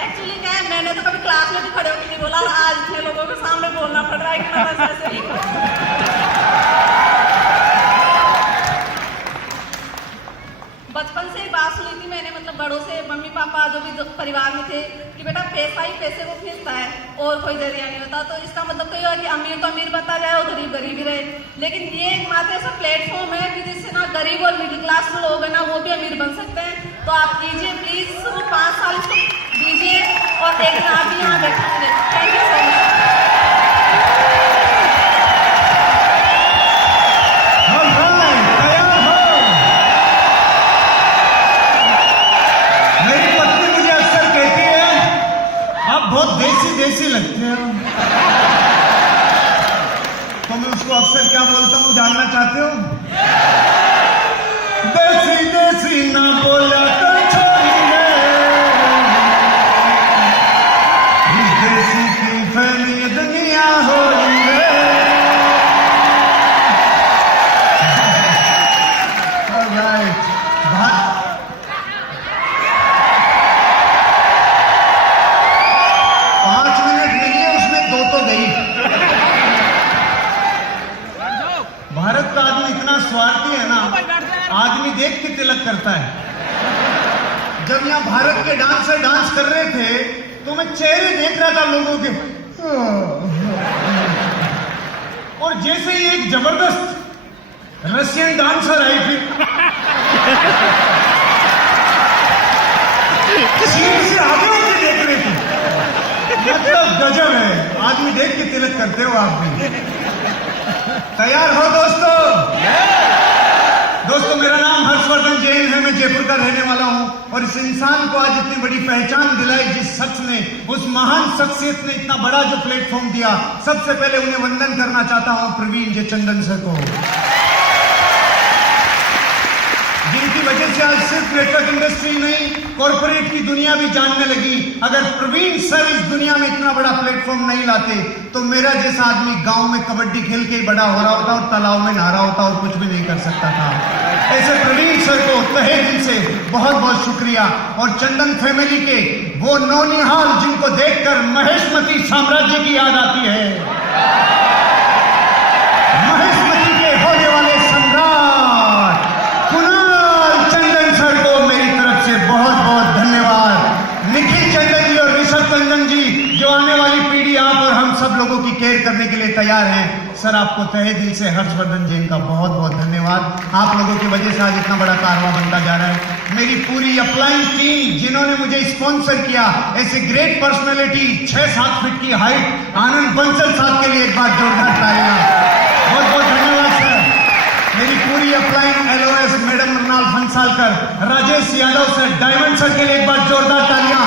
Actually क्या है, मैंने तो कभी क्लास में भी खड़े होकर नहीं बोला, आज इतने लोगों के सामने बोलना पड़ रहा है कि मैं बस ऐसे ही बचपन से ही बात सुनी थी मैंने, मतलब बड़ों से, मम्मी पापा जो भी परिवार में थे, कि बेटा पैसा ही पैसे को खींचता है और कोई जरिया नहीं होता। तो इसका मतलब तो ये है कि अमीर तो अमीर बनता जाए और गरीब गरीब ही रहे। लेकिन ये एक मात्र ऐसा प्लेटफॉर्म है कि जिससे ना गरीब और मिडिल क्लास में लोग हैं ना, वो भी अमीर बन सकते हैं। तो आप कीजिए प्लीज, 5 साल इसको दीजिए और एक दिन आप भी यहाँ बैठेंगे। Thank you so much. देसी लगते हो तो मैं उसको अक्सर क्या बोलता हूँ, जानना चाहते हो? देसी देसी ना बोला तो छोड़िए, इस देसी की फैली दुनिया हो रही है। ऑलराइट, भारत का आदमी इतना स्वार्थी है ना, आदमी देख के तिलक करता है। जब यहाँ भारत के डांसर डांस कर रहे थे तो मैं चेहरे देख रहा था लोगों के, और जैसे ही एक जबरदस्त रशियन डांसर आई थी, सीट से आगे होकर देख रहे थे। मतलब गजब है, आदमी देख के तिलक करते हो आप भी। तैयार हो दोस्तों? दोस्तों, मेरा नाम हर्षवर्धन जैन है, मैं जयपुर का रहने वाला हूं, और इस इंसान को आज इतनी बड़ी पहचान दिलाई, जिस शख्स ने, उस महान शख्सियत ने इतना बड़ा जो प्लेटफॉर्म दिया, सबसे पहले उन्हें वंदन करना चाहता हूं प्रवीण जे चंदन सर को, जिनकी वजह से आज सिर्फ नेटवर्क इंडस्ट्री नहीं, कॉर्पोरेट की दुनिया भी जानने लगी। अगर प्रवीण सर इस दुनिया में इतना बड़ा प्लेटफॉर्म नहीं लाते तो मेरा जैसा आदमी गांव में कबड्डी खेल के ही बड़ा हो रहा होता और तालाब में नहा रहा होता और कुछ भी नहीं कर सकता था। ऐसे प्रवीण सर को तहे दिल से बहुत बहुत शुक्रिया। और चंदन फैमिली के वो नौनिहाल जिनको देखकर महेशमती साम्राज्य की याद आती है, महेशमती के होने वाले सम्राट कुणाल चंदन सर को मेरी तरफ से बहुत बहुत धन्यवाद। निखिल चंदन जी और ऋषभ चंदन जी, जो आने वाली पीढ़ी आप और हम सब लोगों की केयर करने के लिए तैयार हैं, सर आपको तहे दिल से हर्षवर्धन जैन का बहुत बहुत धन्यवाद। आप लोगों की वजह से आज इतना बड़ा कारवां बनता जा रहा है। मेरी पूरी अपलाइन टीम जिन्होंने मुझे स्पॉन्सर किया, ऐसे ग्रेट पर्सनैलिटी, 6-7 फीट की हाइट, आनंद बंसल साहब के लिए एक बार जोरदार तालियां। बहुत बहुत धन्यवाद सर। मेरी पूरी upline LOS, madam Mrinal Phansalkar, Rajesh Yadav sir, diamond sir के लिए एक बार जोरदार तालियां।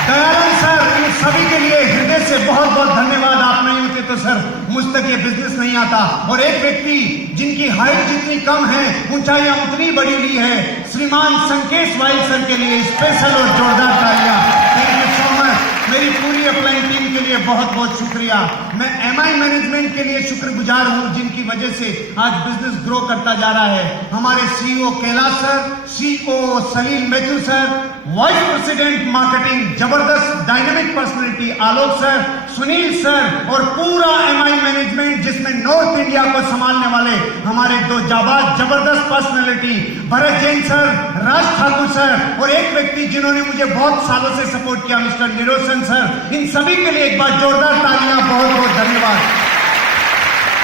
दयानंद सर, इन सभी के लिए हृदय से बहुत बहुत धन्यवाद। आप नहीं होते तो सर मुझ तक ये बिजनेस नहीं आता। और एक व्यक्ति जिनकी हाइट जितनी कम है, ऊंचाइयां उतनी बड़ी ली है, श्रीमान संकेश वाइल सर के लिए स्पेशल और जोरदार तालियां। Thank you so much. मेरी पूरी अपलाइन टीम के लिए बहुत बहुत शुक्रिया। मैं एमआई मैनेजमेंट के लिए शुक्रगुजार हूं, जिनकी वजह से आज बिजनेस ग्रो करता जा रहा है। हमारे CEO Kailash sir, CEO Salil Mathew sir, vice president marketing जबरदस्त dynamic personality Alok sir, Sunil sir, और पूरा एमआई मैनेजमेंट जिसमें नॉर्थ इंडिया को संभालने वाले हमारे 2 जाबाज जबरदस्त personality Bharat Jain sir, Raj Thakur sir, और एक व्यक्ति जिन्होंने मुझे बहुत सालों से सपोर्ट किया, मिस्टर निरोशन सर। इन सभी के लिए एक बार जोरदार तालियां, बहुत बहुत धन्यवाद।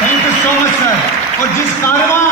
Thank you so much sir. और जिस कारवां,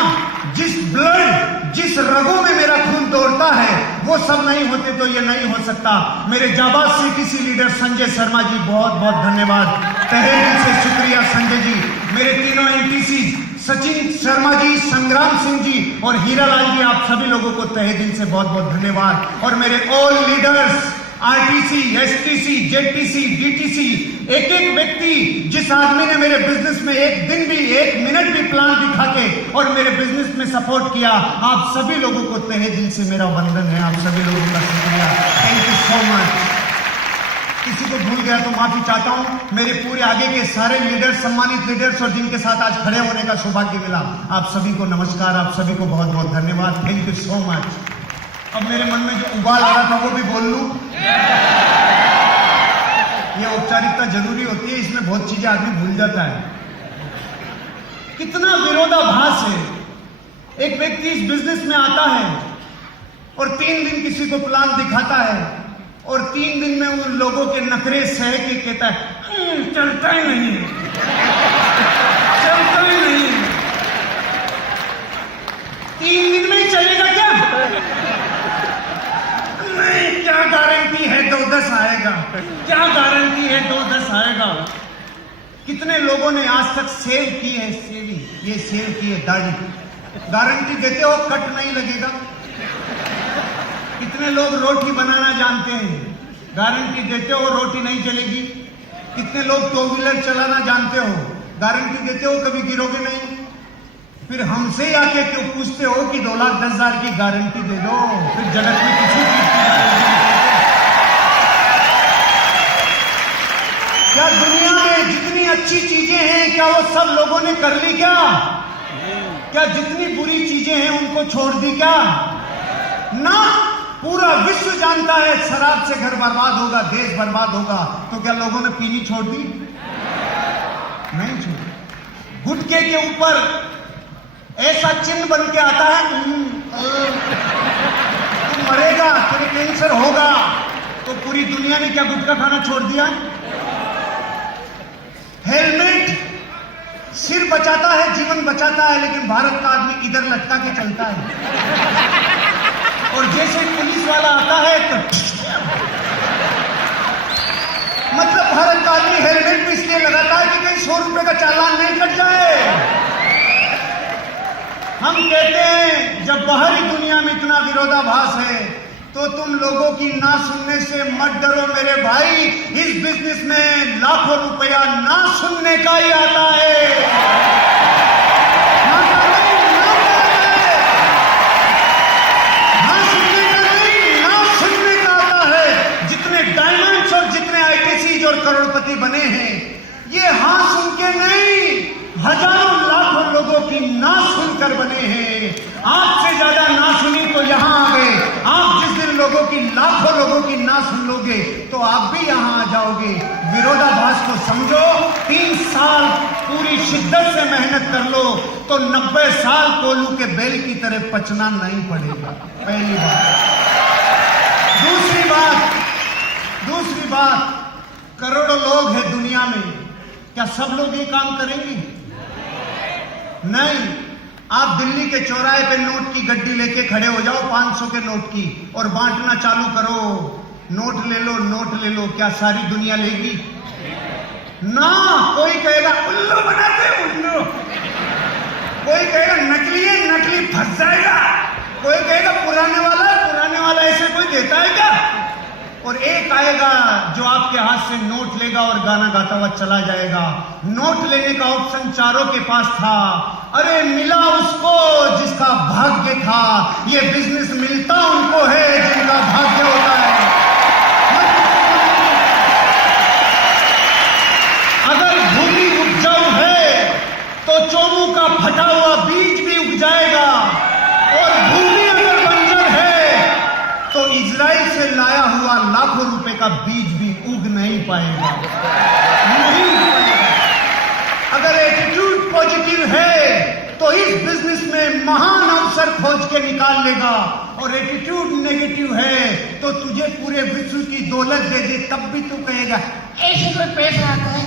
जिस ब्लड, जिस रगों में मेरा खून दौड़ता है, वो सब नहीं होते तो ये नहीं हो सकता। मेरे जाबाज सीटीसी लीडर संजय शर्मा जी, बहुत बहुत धन्यवाद। तहे दिल से शुक्रिया संजय जी। मेरे तीनों एनटीसी सचिन शर्मा जी, संग्राम सिंह जी और हीरालाल जी, आप सभी लोगों को तहे दिल से बहुत बहुत धन्यवाद। और मेरे all leaders, RTC, STC, JTC, DTC, एक एक व्यक्ति, जिस आदमी ने मेरे बिजनेस में एक दिन भी, एक मिनट भी प्लान दिखा के और मेरे बिजनेस में सपोर्ट किया, आप सभी लोगों को तहे दिल से मेरा वंदन है। आप सभी लोगों का शुक्रिया। Thank you so much. किसी को भूल गया तो माफी चाहता हूं। मेरे पूरे आगे के सारे लीडर्स, सम्मानित लीडर्स और जिनके साथ आज खड़े होने का सौभाग्य मिला, आप सभी को नमस्कार, आप सभी को बहुत बहुत धन्यवाद। Thank you so much. अब मेरे मन में जो उबाल आ रहा था वो भी बोल लूं। ये औपचारिकता जरूरी होती है, इसमें बहुत चीजें आदमी भूल जाता है। कितना विरोधाभास है। एक व्यक्ति इस बिजनेस में आता है और 3 दिन किसी को प्लान दिखाता है और 3 दिन में उन लोगों के नखरे सह के कहता है चलता ही नहीं, चलता ही नहीं। 3 दिन में ही चलेगा क्या? नहीं, क्या गारंटी है 2-10 आएगा, क्या गारंटी है 2-10 आएगा। कितने लोगों ने आज तक सेव की है, सेविंग, ये सेव की है दाढ़ी, गारंटी देते हो कट नहीं लगेगा। कितने लोग रोटी बनाना जानते हैं, गारंटी देते हो रोटी नहीं जलेगी। कितने लोग 2 व्हीलर चलाना जानते हो, गारंटी देते हो कभी गिरोगे नहीं। फिर हमसे ही आके क्यों पूछते हो कि 2,10,000 की गारंटी दे दो? फिर जगत में किसी चीज की गारंटी नहीं देते। क्या दुनिया में जितनी अच्छी चीजें हैं क्या वो सब लोगों ने कर ली क्या? क्या जितनी बुरी चीजें हैं उनको छोड़ दी क्या? ना, पूरा विश्व जानता है शराब से घर बर्बाद होगा, देश बर्बाद होगा। तो क्या लोगों ने पीनी छोड़ दी? नहीं छोड़ी। गुटखे के ऊपर ऐसा चिन्ह बन के आता है, तू मरेगा, तेरे कैंसर होगा। तो पूरी दुनिया ने क्या गुटखा खाना छोड़ दिया? हेलमेट सिर बचाता है, जीवन बचाता है, लेकिन भारत का आदमी इधर लटका के चलता है। और जैसे पुलिस वाला आता है तो मतलब भारत का आदमी हेलमेट भी इसलिए लगाता है कि कहीं 100 रुपए का चालान नहीं कट जाए। हम कहते हैं जब बाहरी दुनिया में इतना विरोधाभास है तो तुम लोगों की ना सुनने से मत डरो मेरे भाई। इस बिजनेस में लाखों रुपया ना सुनने का ही आता है। और करोड़पति बने हैं ये हाँ सुन के नहीं, हजारों लाखों लोगों की ना सुनकर बने हैं। आपसे ज्यादा ना सुनी तो यहां आ गए। आप जिस दिन लोगों की, लाखों लोगों की ना सुन लोगे तो आप भी यहां आ जाओगे। विरोधाभास को समझो। 3 साल पूरी शिद्दत से मेहनत कर लो तो 90 साल कोल्हू के बैल की तरह पचना नहीं पड़ेगा। पहली बात। दूसरी बात, करोड़ों लोग हैं दुनिया में, क्या सब लोग ये काम करेंगे? नहीं। आप दिल्ली के चौराहे पे नोट की गड्डी लेके खड़े हो जाओ, 500 के नोट की, और बांटना चालू करो, नोट ले लो, नोट ले लो, क्या सारी दुनिया लेगी? ना। कोई कहेगा उल्लू बनाते उल्लू, कोई कहेगा नकली है, नकली फंस जाएगा, कोई कहेगा पुराने वाला ऐसे कोई देता है क्या? और एक आएगा जो आपके हाथ से नोट लेगा और गाना गाता हुआ चला जाएगा। नोट लेने का ऑप्शन चारों के पास था। अरे मिला उसको जिसका भाग्य था। ये बिजनेस मिलता उनको है जिनका भाग्य होता है। अगर भूमि उपजाऊ है तो चोमू का फटा हुआ बीज भी उग जाएगा, और भूमि अगर बंजर है तो इजराइल से लाया हुआ लाखों रुपए का बीज भी उग नहीं पाएगा। अगर एटीट्यूड पॉजिटिव है तो इस बिजनेस में महान अवसर खोज के निकाल लेगा, और एटीट्यूड नेगेटिव है तो तुझे पूरे विश्व की दौलत दे दे तब भी तू कहेगा ऐसे कोई पैसा आता है।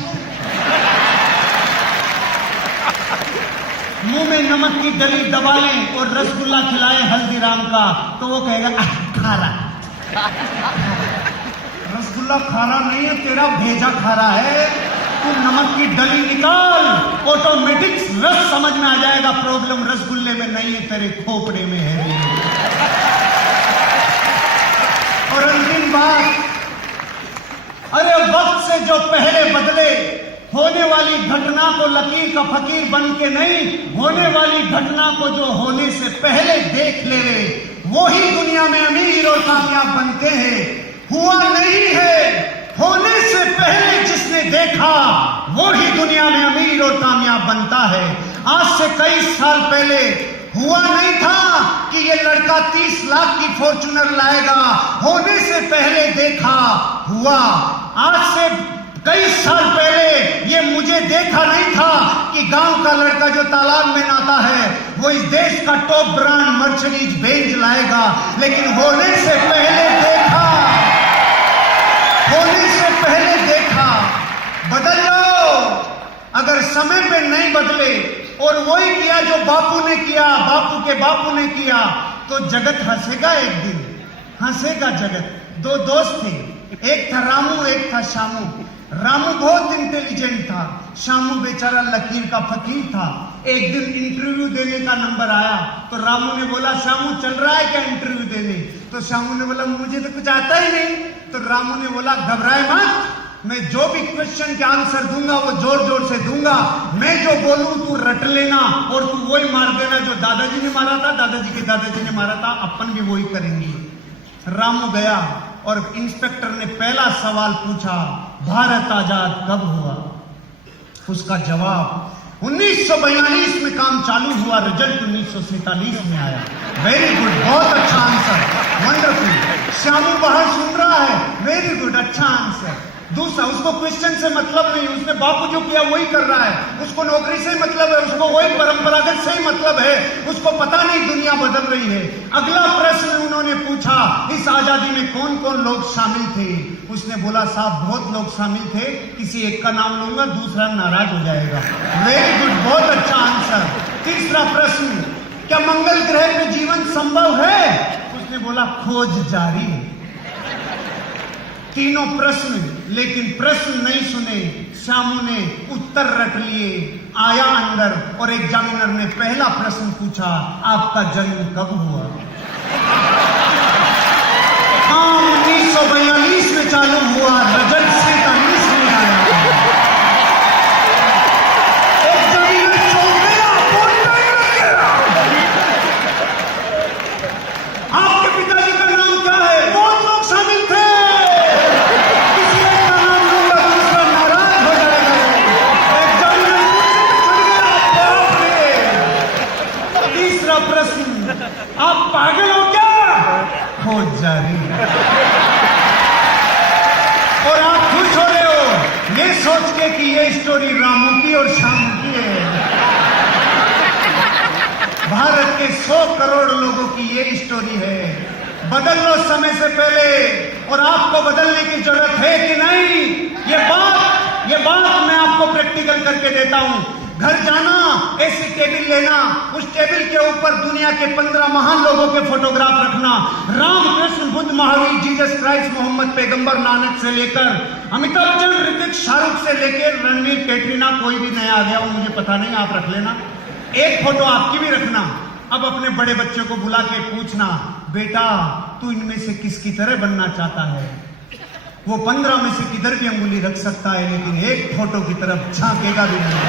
मुंह में नमक की डली दबा लें और रसगुल्ला खिलाएं हल्दीराम का तो वो कहेगा खारा। रसगुल्ला खारा नहीं है, तेरा भेजा खारा है। तू नमक की डली निकाल, ऑटोमेटिक रस समझ में आ जाएगा। प्रॉब्लम रसगुल्ले में नहीं है, तेरे खोपड़े में है। और अंतिम बात, अरे वक्त से जो पहले बदले, होने वाली घटना को लकीर का फकीर बन के नहीं, होने वाली घटना को जो होने से पहले देख ले, वो ही दुनिया में अमीर और कामयाब बनते हैं। हुआ नहीं है होने से पहले जिसने देखा वो ही दुनिया में अमीर और कामयाब बनता है। आज से कई साल पहले हुआ नहीं था कि ये लड़का 30 लाख की फॉर्च्यूनर लाएगा, होने से पहले देखा हुआ। आज से कई साल पहले ये मुझे देखा नहीं था कि गांव का लड़का जो तालाब में नहाता है वो इस देश का टॉप ब्रांड मर्सिडीज बेंज लाएगा, लेकिन होने से पहले देखा, होने से पहले देखा। बदल जाओ, अगर समय पे नहीं बदले और वही किया जो बापू ने किया, बापू के बापू ने किया, तो जगत हंसेगा, एक दिन हंसेगा जगत। दो दोस्त थे, एक था रामू, एक था शामू। रामू बहुत इंटेलिजेंट था, शामू बेचारा लकीर का फकीर था। एक दिन इंटरव्यू देने का नंबर आया तो रामू ने बोला, शामू चल रहा है क्या इंटरव्यू देने? तो शामू ने बोला, मुझे तो कुछ आता ही नहीं। तो रामू ने बोला, घबराए मत, मैं जो भी क्वेश्चन के आंसर दूंगा वो जोर जोर से दूंगा। मैं जो बोलूं तू रट लेना और तू वही मार देना जो दादाजी ने मारा था, दादाजी के दादाजी ने मारा था, अपन भी वही करेंगे। रामू गया और इंस्पेक्टर ने पहला सवाल पूछा, भारत आजाद कब हुआ? उसका जवाब 1942 में काम चालू हुआ, रिजल्ट 1947 में आया। वेरी गुड, बहुत अच्छा आंसर, वंडरफुल। श्यामू बाहर सुन रहा है, वेरी गुड, अच्छा आंसर। दूसरा, उसको क्वेश्चन से मतलब नहीं, उसने बापू जो किया वही कर रहा है, उसको नौकरी से मतलब है, उसको वही परंपरागत से ही मतलब है, उसको पता नहीं दुनिया बदल रही है। अगला प्रश्न उन्होंने पूछा, इस आजादी में कौन कौन लोग शामिल थे? उसने बोला, साहब बहुत लोग शामिल थे, किसी एक का नाम लूंगा दूसरा नाराज हो जाएगा। वेरी गुड, बहुत अच्छा आंसर। तीसरा प्रश्न, क्या मंगल ग्रह पे जीवन संभव है? उसने बोला, खोज जारी है। तीनों प्रश्न, लेकिन प्रश्न नहीं सुने, श्यामू ने उत्तर रट लिए। आया अंदर और एग्जामिनर ने पहला प्रश्न पूछा, आपका जन्म कब हुआ? हाँ, 1942 में चालू हुआ, रिजल्ट 47 में आया। एग्जामिनर चौंक गया, बहुत टाइम लग गया। आपके पिताजी का नाम क्या है? बहुत लोग शामिल थे, आप पागल हो क्या? खोज जारी। और आप खुश हो रहे हो ये सोच के कि ये स्टोरी रामू की और शामू की है। भारत के 100 करोड़ लोगों की ये स्टोरी है। बदल लो समय से पहले, और आपको बदलने की जरूरत है कि नहीं, ये बात मैं आपको प्रैक्टिकल करके देता हूं। घर जाना, ऐसी टेबल लेना, उस टेबल के ऊपर दुनिया के 15 महान लोगों के फोटोग्राफ रखना। राम, कृष्ण, बुद्ध, महावीर, जीसस क्राइस्ट, मोहम्मद पैगंबर, नानक से लेकर अमिताभ बच्चन, ऋतिक, शाहरुख से लेकर रणवीर, कैटरीना, कोई भी नया आ गया हो मुझे पता नहीं, आप रख लेना। एक फोटो आपकी भी रखना। अब अपने बड़े बच्चे को बुला के पूछना, बेटा तू इनमें से किसकी तरह बनना चाहता है? वो 15 में से किधर भी अंगुली रख सकता है, लेकिन एक फोटो की तरफ झांकेगा भी नहीं।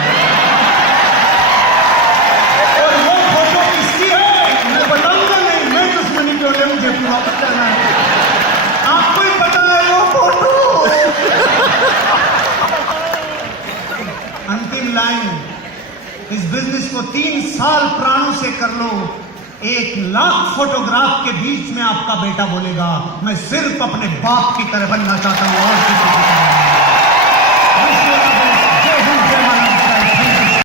और वो फोटो किसकी है मैं बताऊंगा नहीं, मैं दुश्मनी क्यों ले, मुझे पूरा बताना है। आपको ही पता है वो फोटो। अंतिम लाइन, इस बिजनेस को 3 साल प्राणों से कर लो, 1 लाख फोटोग्राफ के बीच में आपका बेटा बोलेगा, मैं सिर्फ अपने बाप की तरह बनना चाहता हूं और किसी की तरह।